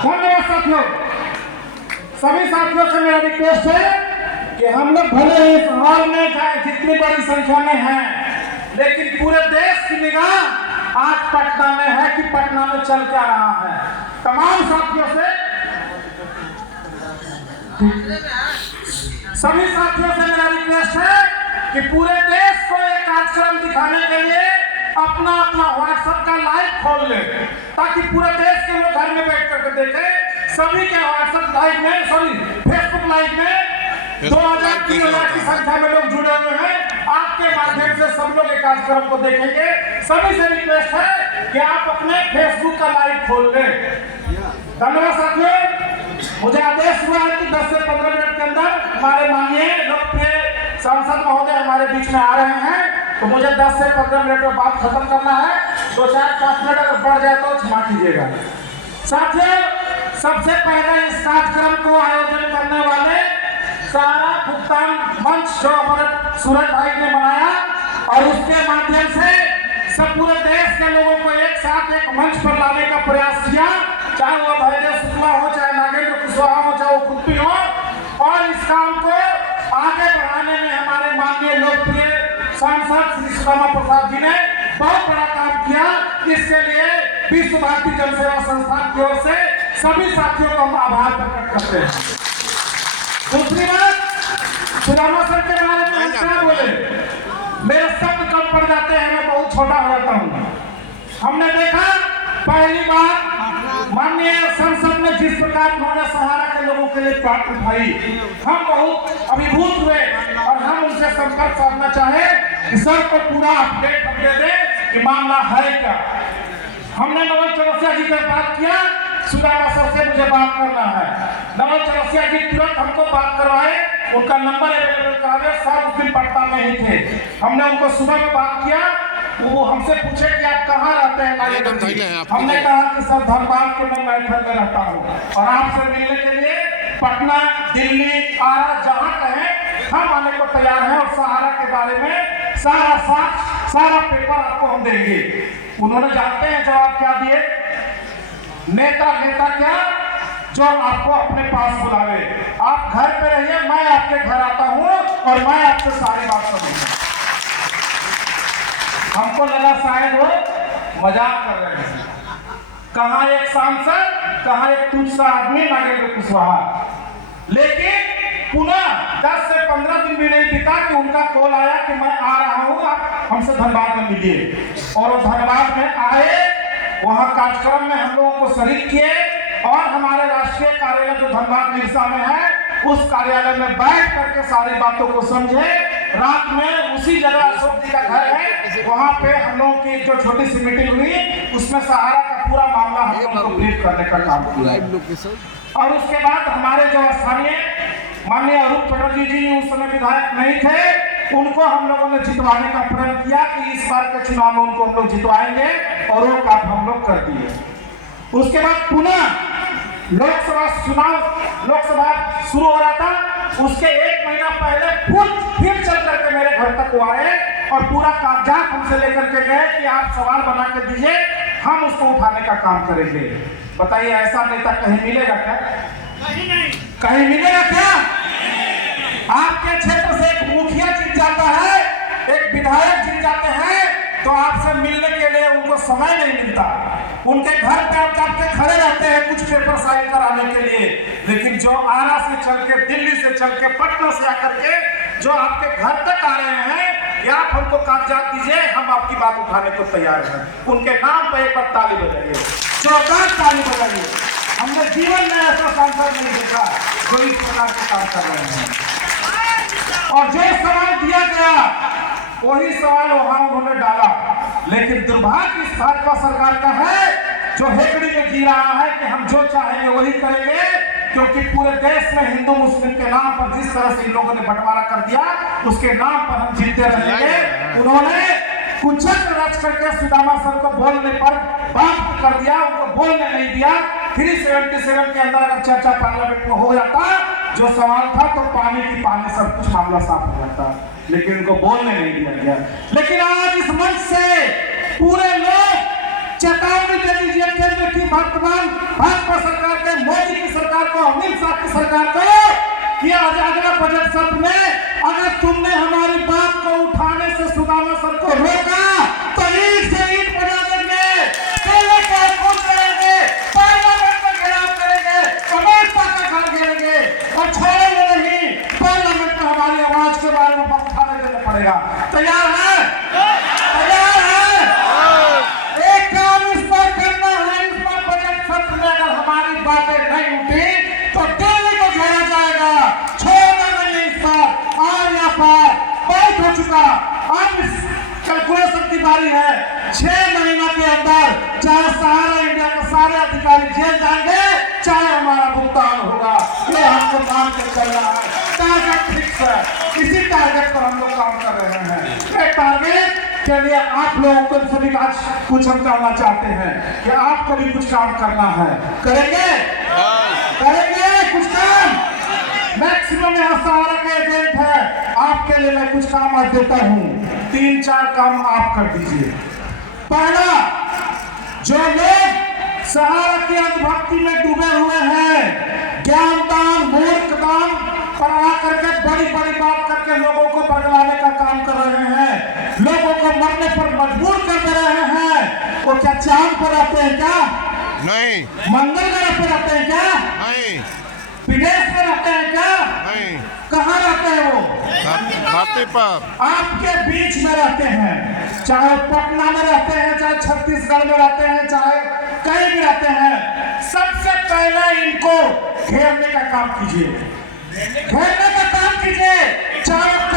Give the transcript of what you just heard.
धन्यवाद साथियों। सभी साथियों से मेरा रिक्वेस्ट है कि हम लोग भले ही इस हॉल में जितनी बड़ी संख्या में हैं, लेकिन पूरे देश की निगाह आज पटना में है कि पटना में चल क्या रहा है। तमाम साथियों से, सभी साथियों से मेरा रिक्वेस्ट है कि पूरे देश को एक कार्यक्रम दिखाने के लिए अपना अपना व्हाट्सएप का लाइव खोल ले, ताकि पूरे देश के लोग घर में बैठ करके देखें। सभी के व्हाट्सएप लाइव में, सॉरी फेसबुक लाइव में 2000-3000 की संख्या में लोग जुड़े हुए हैं। आपके माध्यम से सब लोग एक कार्यक्रम को देखेंगे। सभी से रिक्वेस्ट है कि आप अपने फेसबुक का लाइव खोल लें। धन्यवाद साथियों। मुझे आदेश हुआ है कि 10 से 15 मिनट के अंदर हमारे माननीय लोकप्रिय सांसद महोदय हमारे बीच में आ रहे हैं, तो मुझे 10 से 15 मिनट में बात खत्म करना है। 2-4-5 मिनट अगर बढ़ जाए तो क्षमा कीजिएगा। साथियों, सबसे पहले इस कार्यक्रम को आयोजन करने वाले सारा भुगतान मंच जो हमारे सूरज भाई ने बनाया, और उसके माध्यम से सब पूरे देश के लोगों को एक साथ एक मंच पर लाने का प्रयास किया, चाहे वो भैरव शुक्ला हो, चाहे नागेंद्र कुशवाहा हो, चाहे वो कुत्ती हो। और इस काम को आगे बढ़ाने में हमारे माननीय लोकप्रिय सांसद श्री सुदामा प्रसाद जी ने बहुत बड़ा काम किया। इसके लिए विश्व भारती जन सेवा संस्थान की ओर से सभी साथियों को हम आभार प्रकट करते हैं। दूसरी बात, सुदामा सर के बारे में हम क्या बोले, मेरे शब्द कम पड़ जाते हैं, मैं बहुत छोटा हो जाता हूँ। हमने देखा पहली बार माननीय संसद में जिस प्रकार उन्होंने सहारा के लोगों के लिए बात उठाई, हम बहुत अभिभूत हुए और हम उनसे संपर्क साधना चाहे कि सर को पूरा अपडेट दे दें कि मामला है क्या। हमने नवल चौरसिया जी से बात किया, सुदामा सर से मुझे बात करना है। नवल चौरसिया जी तुरंत हमको बात करवाए, उनका नंबर अवेलेबल करावे। सर उस दिन पटना में ही थे। हमने उनको सुबह में बात किया, वो हमसे पूछे कि आप कहाँ रहते हैं नागेंद्र जी। हमने कहा कि सर धनबाद के मैं मैथर में रहता हूँ और आपसे मिलने के लिए पटना, दिल्ली, आरा जहाँ कहें हम आने को तैयार हैं, और सहारा के बारे में सारा साक्ष्य, सारा पेपर आपको हम देंगे। उन्होंने जानते हैं जवाब क्या दिए, नेता क्या, जो आपको अपने पास बुलावे। आप घर पे रहिए, मैं आपके घर आता हूँ और मैं आपसे सारी बात करूँगा। हमको लगा शायद वो मजाक कर रहे हैं। कहाँ एक सांसद, कहाँ एक तुच्छ आदमी नागेंद्र कुशवाहा। लेकिन पुनः 10 से 15 दिन भी नहीं बीता कि उनका कॉल आया कि मैं आ रहा हूँ, आप हमसे धनबाद में मिलिए। और वो धनबाद में आए, वहाँ कार्यक्रम में हम लोगों को शरीक किए, और हमारे राष्ट्रीय कार्यालय जो धनबाद मिर्सा में है, उस कार्यालय में बैठ करके सारी बातों को समझे। रात में उसी जगह अशोक जी का घर है, वहाँ पे हम लोगों की जो छोटी सी मीटिंग हुई, उसमें सहारा का पूरा मामला हम लोगों को ब्रीफ करने का काम किया। और उसके बाद हमारे जो स्थानीय माननीय अरूप चटर्जी जी उस समय विधायक नहीं थे, उनको हम लोगों ने जितवाने का प्रयत्न किया कि इस बार के चुनाव में उनको हम लोग जितवाएंगे, और वो काम हम लोग कर दिए। उसके बाद पुनः लोकसभा शुरू हो रहा था, उसके 1 महीना पहले फिर चल करके मेरे घर तक वो आए और पूरा कागजात हमसे लेकर के गए कि आप सवाल बना के दीजिए, हम उसको उठाने का काम करेंगे। बताइए ऐसा नेता कहीं मिलेगा क्या? कहीं नहीं। कहीं मिलेगा क्या? आपके क्षेत्र से एक मुखिया जीत जाता है, एक विधायक जीत जाते हैं, तो आपसे मिलने के लिए उनको समय नहीं मिलता। उनके घर पे आप जाके खड़े रहते हैं कुछ पेपर साइन कराने के लिए, लेकिन जो आरा से चल के, दिल्ली से चल के, पटना से आकर के जो आपके घर तक आ रहे हैं, या आप हमको कागजात दीजिए, हम आपकी बात उठाने को तैयार हैं। उनके नाम पर एक बार ताली बजाइए, जोरदार ताली बजाइए। हमने जीवन में ऐसा सांसद नहीं देखा जो इस प्रकार के काम कर रहे हैं। और जो सवाल दिया गया वही सवाल वहां उन्होंने डाला, लेकिन दुर्भाग्य इस भाजपा सरकार का है जो हेकड़ी में जी रहा है कि हम जो चाहेंगे वही करेंगे, क्योंकि पूरे देश में हिंदू मुस्लिम के नाम पर जिस तरह से इन लोगों ने बंटवारा कर दिया, उसके नाम पर हम जीतते रहेंगे। उन्होंने कुचक रच करके सुदामा सर को बोलने पर बात कर दिया, उनको बोलने नहीं दिया। 377 के अंदर अगर चर्चा पार्लियामेंट में हो जाता, जो सवाल था तो पानी की पानी सब कुछ मामला साफ हो जाता, लेकिन उनको बोलने नहीं दिया गया। लेकिन आज इस मंच से पूरे लोग चेतावनी दे दीजिए केंद्र की वर्तमान भाजपा सरकार के सरकार को, अमित शाह की सरकार को कि आज अगला बजट सत्र में अगर तुमने हमारी बात को उठाने से सुदामा सर को रोका तो ईंट से ईंट बजा देंगे, केले का खून करेंगे, पार्लियामेंट में घेराव करेंगे, अमित शाह का घर घेरेंगे और छोड़ेंगे नहीं। पार्लियामेंट में हमारी आवाज के बारे में उठाने देना पड़ेगा। तैयार है? तैयार है? एक काम इस पर करना है, इस पर बजट सत्र में अगर हमारी बातें नहीं उठी तो दिल्ली को घेरा जाएगा, छोड़ना नहीं इस पर। और यहाँ पर बहुत हो चुका, अब इस कैलकुलेशन की बारी है। 6 महीना के अंदर चाहे सहारा इंडिया के सारे अधिकारी जेल जाएंगे, चाहे हमारा भुगतान होगा। ये हमको मान के चलना है। टारगेट फिक्स है, इसी टारगेट पर हम लोग काम कर रहे हैं। ये टारगेट के लिए आप लोगों को सभी आज कुछ हम करना चाहते हैं कि आपको भी कुछ काम करना है। करेंगे? करेंगे कुछ काम? मैक्सिमम यहाँ सहारा के एजेंट है, आपके लिए मैं कुछ काम आज देता हूँ। 3-4 काम आप कर दीजिए। पहला, जो लोग सहारा की अंधभक्ति में डूबे हुए हैं, ज्ञान दान, मूर्ख दान पर आकर के बड़ी बड़ी बात करके लोगों को बरगलाने का काम कर रहे हैं, लोगों को मरने पर मजबूर कर दे रहे हैं, वो क्या चांद पर रहते हैं क्या? नहीं। मंगल ग्रह पर रहते हैं क्या? नहीं। विदेश में रहते हैं क्या? नहीं। कहाँ रहते हैं वो? धरती पर आपके बीच में रहते हैं, चाहे पटना में रहते हैं, चाहे छत्तीसगढ़ में रहते हैं, चाहे कहीं भी रहते हैं। सबसे पहले इनको घेरने का काम कीजिए, घेरने का काम कीजिए। चाहे